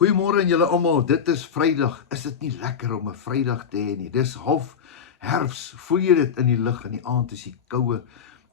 Goeiemôre aan julle almal. Dit is Vrydag. Is dit nie lekker om 'n Vrydag te hê nie? Dis half herfs. Voel jy dit in die lug in die aand as die koue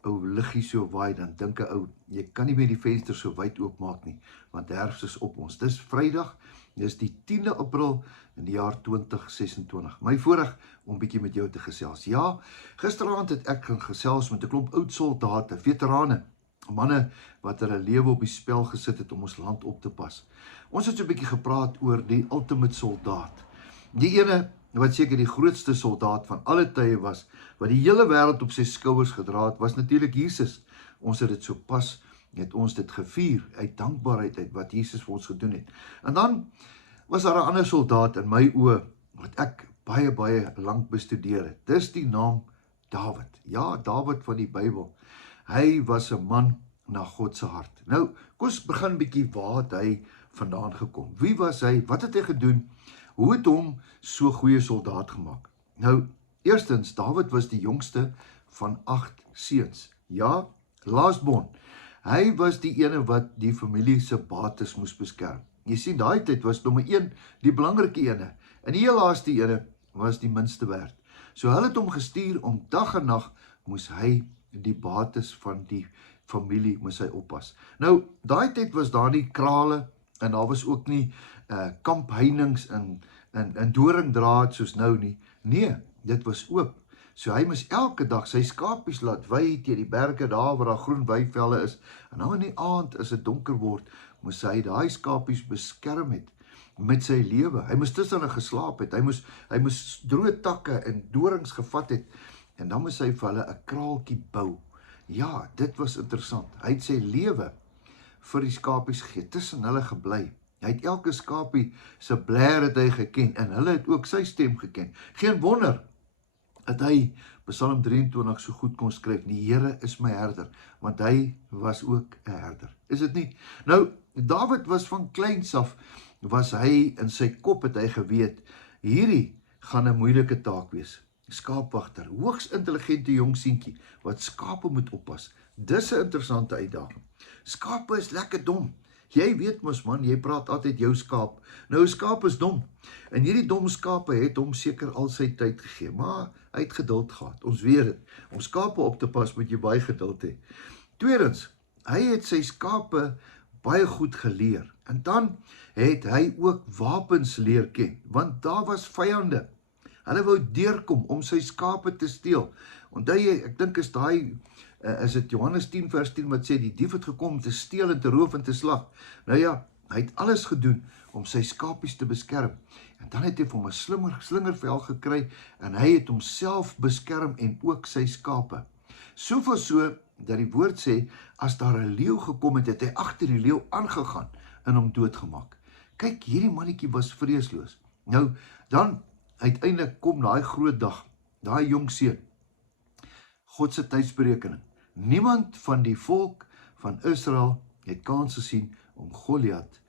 ou luggie so waai, dan dink 'n ou, jy kan nie meer die venster so wyd oopmaak nie, want herfs is op ons. Dis Vrydag. Dis die 10de April in die jaar 2026. My voorreg om bietjie met jou te gesels. Ja, gisteraand het ek gesels met 'n klomp oud soldate, veterane, manne wat hulle lewe op die spel gesit het om ons land op te pas. Ons het so 'n bietjie gepraat oor die ultimate soldaat. Die ene wat seker die grootste soldaat van alle tye was, wat die hele wêreld op sy skouers gedra het, was natuurlik Jesus. Ons het dit so pas, het ons dit gevier uit dankbaarheid uit wat Jesus vir ons gedoen het. En dan was daar 'n ander soldaat in my oë wat ek baie lank bestudeer het. Dis die naam Dawid. Ja, Dawid van die Bybel. Hy was 'n man na God se hart. Nou, kom ons begin bietjie waar het hy vandaan gekom. Wie was hy? Wat het hy gedoen? Hoe het hom so goeie soldaat gemaak? Nou, eerstens, Dawid was die jongste van 8 seuns. Ja, laasborn. Hy was die ene wat die familie se bates moes beskerm. Jy sien, daai tyd was nommer 1 die belangrike ene. En die heel laaste ene was die minste werd. So hulle het hom gestuur om dag en nag moes hy die bates van die familie moes hy oppas. Nou, daai tyd was daar nie krale en daar was ook nie kampheinings en doringdraad soos nou nie. Nee, dit was oop. So hy moes elke dag sy skapies laat wei teen die berge daar waar daar groen weivelle is. En nou in die aand as dit donker word, moes hy daai skapies beskerm het met sy lewe. Hy moes tussen hulle geslaap het. Hy moes droë takke en dorings gevat het en dan moes hy vir hulle 'n kraaltjie bou. Ja, dit was interessant. Hy het sy lewe vir die skapies gegee, tussen hulle gebly. Hy het elke skapie se blaar het hy geken en hulle het ook sy stem geken. Geen wonder dat hy Psalm 23 so goed kon skryf, die Here is my herder, want hy was ook 'n herder. Is dit nie? Nou, Dawid was van kleins af, was hy in sy kop het hy geweet, hierdie gaan 'n moeilike taak wees. Skaapwagter, hoogs intelligente jong seentjie, wat skape moet oppas. Dis 'n interessante uitdaging. Skape is lekker dom. Jy weet mos man, jy praat altyd jou skaap. Nou, 'n skaap is dom. En hierdie dom skape het hom seker al sy tyd gegee, maar hy het geduld gehad. Ons weet dit. Om skape op te pas moet jy baie geduld hê. Tweedens, hy het sy skape baie goed geleer. En dan het hy ook wapens leer ken, want daar was vyande. Hulle wou deurkom om sy skape te steel. Onthou jy, ek dink is dit Johannes 10 vers 10 wat sê, die dief het gekom om te steel en te roof en te slag. Nou ja, hy het alles gedoen om sy skapies te beskerm. En dan het hy vir hom 'n slingervel gekry en hy het homself beskerm en ook sy skape. Soveel so, dat die woord sê, as daar 'n leeu gekom het, het hy agter die leeu aangegaan en hom doodgemaak. Kyk, hierdie mannetjie was vreesloos. Nou, dan uiteindelik kom daai groot dag, daai jong seun, God se tydsberekening. Niemand van die volk van Israel het kans gesien om Goliat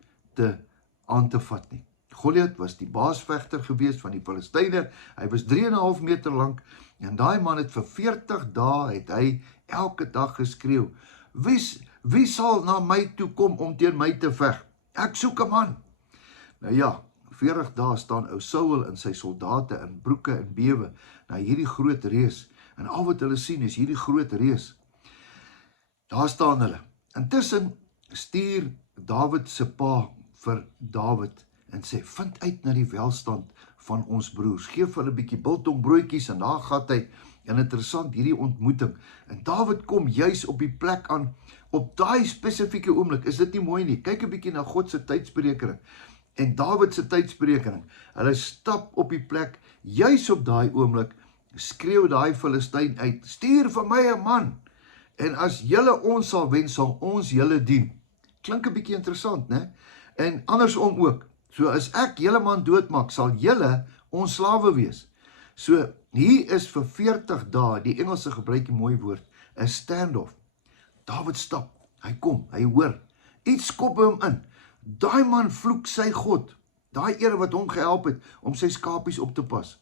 aan te vat nie. Goliat was die baasvegter gewees van die Filistyne. Hy was 3,5 meter lank en daai man het vir 40 dae het hy elke dag geskreeu, wie sal na my toe kom om teen my te veg? Ek soek 'n man. Nou ja, 40 dae staan ou Saul en sy soldate in broeke en bewe na hierdie groot reus. En al wat hulle sien is hierdie groot reus. Daar staan hulle. Intussen stuur Dawid se pa vir Dawid en sê, vind uit na die welstand van ons broers. Geef hulle 'n bietjie biltongbroodjies en daar gaan hy. En interessant hierdie ontmoeting. En Dawid kom juis op die plek aan, op daai spesifieke oomblik. Is dit nie mooi nie? Kyk 'n bietjie na God se tydsberekening. En Dawid se tydsberekening. Hulle stap op die plek, juis op daai oomblik, skreeu daai Filistyn uit, stuur vir my 'n man, en as julle ons sal wen, sal ons julle dien. Klink 'n bietjie interessant, né? En andersom ook, so as ek julle man doodmaak, sal julle ons slawe wees. So, hier is vir 40 dae, die Engelse gebruik die mooi woord, 'n standoff. Dawid stap, hy kom, hy hoor, iets skop hom in. Daai man vloek sy God, daai Here wat hom gehelp het om sy skapies op te pas.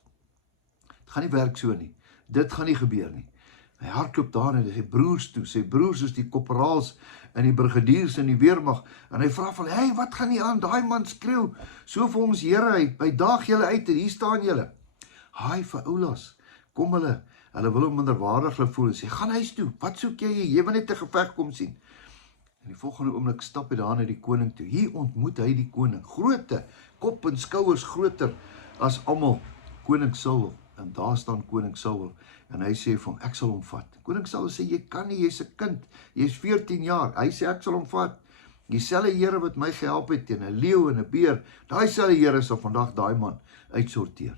Dit gaan nie werk so nie. Dit gaan nie gebeur nie. Hy hardloop daar na sy broers toe. Sy broers is die korporaals en die brigadiers in die weermag. En hy vra van, hey, wat gaan nie aan? Daai man skreeu so vir ons, Here, hy daag julle uit en hier staan julle. Haai vir Oulas, kom hulle wil hom minderwaardig voel en sê, gaan huis toe, wat soek jy hier? Jy wil net 'n geveg kom sien. En die volgende oomblik stap hy daar na die koning toe. Hier ontmoet hy die koning. Groote, kop en skouers groter as almal. Koning Saul. En daar staan koning Saul. En hy sê vir hom, ek sal hom vat. Koning Saul sê, jy kan nie, jy's 'n kind. Jy's 14 jaar. Hy sê, ek sal hom vat. Dieselfde Here wat my gehelp het teen 'n leeu en 'n beer. Daai selfde Here sal vandag daai man uitsorteer.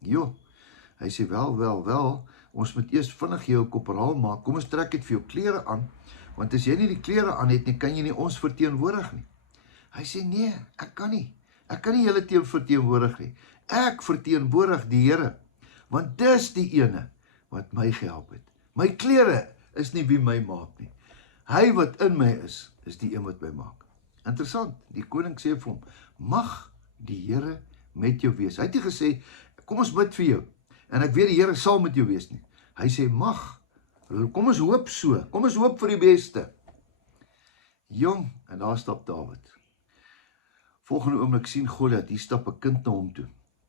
Jo. Hy sê, wel. Ons moet eers vinnig jou korporaal maak. Kom ons trek dit vir jou klere aan. Want as jy nie die klere aan het nie, kan jy nie ons verteenwoordig nie. Hy sê, nee, ek kan nie. Ek kan nie julle verteenwoordig nie. Ek verteenwoordig die Here. Want dis die ene wat my gehelp het. My klere is nie wie my maak nie. Hy wat in my is die een wat my maak. Interessant, die koning sê vir hom, mag die Here met jou wees. Hy het nie gesê, kom ons bid vir jou. En ek weet die Here sal met jou wees nie. Hy sê, mag. Kom ons hoop so. Kom ons hoop vir die beste. Jong, en daar stap Dawid. Volgende oomblik sien Goliat, hier stap 'n kind na hom toe.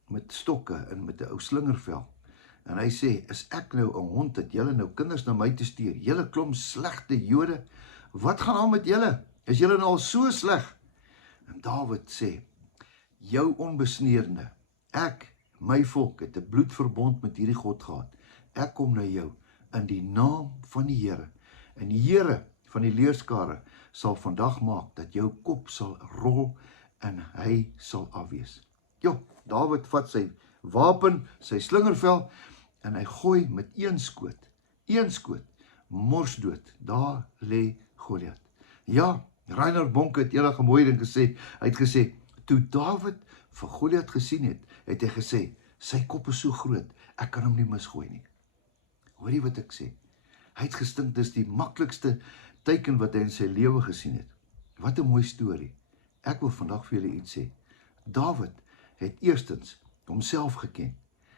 Met stokke en met 'n ou slingervel. En hy sê, is ek nou 'n hond dat julle nou kinders na my te stuur? Julle klomp slegte Jode. Wat gaan aan met julle? Is julle nou al so sleg? En Dawid sê, jou onbesneerde, ek, my volk, het 'n bloedverbond met hierdie God gehad. Ek kom na jou in die naam van die Here. En die Here van die leerskare sal vandag maak dat jou kop sal rol en hy sal afwees. Jo, Dawid vat sy wapen, sy slingervel, en hy gooi met een skoot, morsdood, daar lê Goliat. Ja, Reinhard Bonke het enige mooi ding gesê, hy het gesê, toe Dawid vir Goliat gesien het hy gesê, sy kop is so groot, ek kan hom nie misgooi nie. Hoor jy wat ek sê? Hy het gestink, dis die maklikste teken wat hy in sy lewe gesien het. Wat 'n mooi storie. Ek wil vandag vir julle iets sê. Dawid het eerstens homself geken.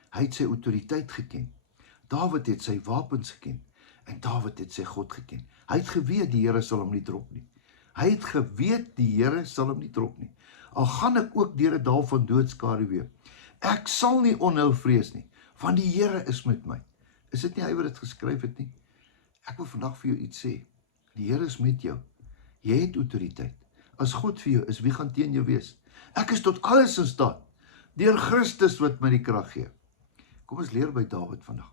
Hy het sy autoriteit geken. Dawid het sy wapens geken. En Dawid het sy God geken. Hy het geweet die Here sal hom nie trok nie. Hy het geweet die Here sal hom nie trok nie. Al gaan ek ook deur 'n dal van doodskaduwee, ek sal nie onheil vrees nie, want die Here is met my. Is dit nie hy wat dit geskryf het nie? Ek wil vandag vir jou iets sê. Die Here is met jou. Jy het autoriteit. As God vir jou is, wie gaan teen jou wees? Ek is tot alles in staat, deur Christus wat my die krag gee. Kom ons leer by Dawid vandag.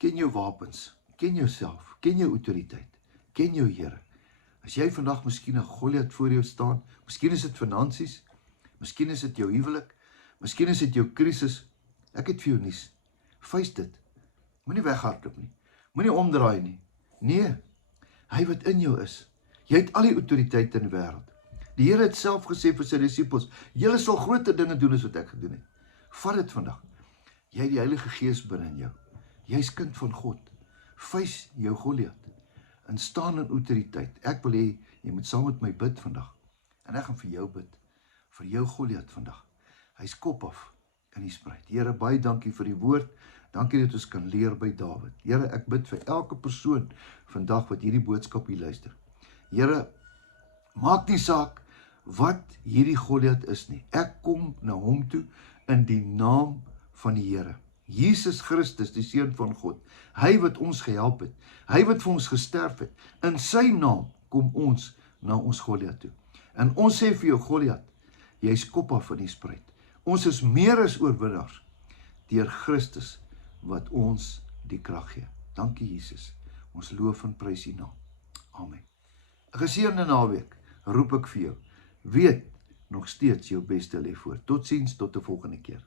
Ken jou wapens, ken jouself, ken jou autoriteit, ken jou Here. As jy vandag miskien 'n Goliat voor jou staan, miskien is dit finansies, miskien is dit jou huwelik, miskien is dit jou krisis, ek het vir jou nuus. Face dit. Moenie weghardloop nie. Moenie omdraai nie. Nee, hy wat in jou is. Jy het al die autoriteit in die wêreld. Die Here het self gesê vir sy disippels, julle sal groter dinge doen as wat ek gedoen het. Vat dit vandag. Jy het die Heilige Gees binne in jou. Jy's kind van God. Face jou Goliat. En staan in autoriteit. Ek wil hê, jy moet saam met my bid vandag. En ek gaan vir jou bid. Vir jou Goliat vandag. Hy's kop af in die spruit. Here, baie dankie vir die woord. Dankie dat ons kan leer by Dawid. Here, ek bid vir elke persoon vandag wat hierdie boodskap hier luister. Here, maak nie saak wat hierdie Goliat is nie. Ek kom na hom toe in die naam van die Here. Jesus Christus, die Seun van God. Hy wat ons gehelp het. Hy wat vir ons gesterf het. In sy naam kom ons na ons Goliat toe. En ons sê vir jou Goliat, jy's kop af in die spruit. Ons is meer as oorwinnaars deur Christus wat ons die krag gee. Dankie Jesus. Ons loof en prys U naam. Amen. 'n Geseënde naweek, roep ek vir jou. Weet nog steeds jou beste lê voor. Totsiens, tot 'n volgende keer.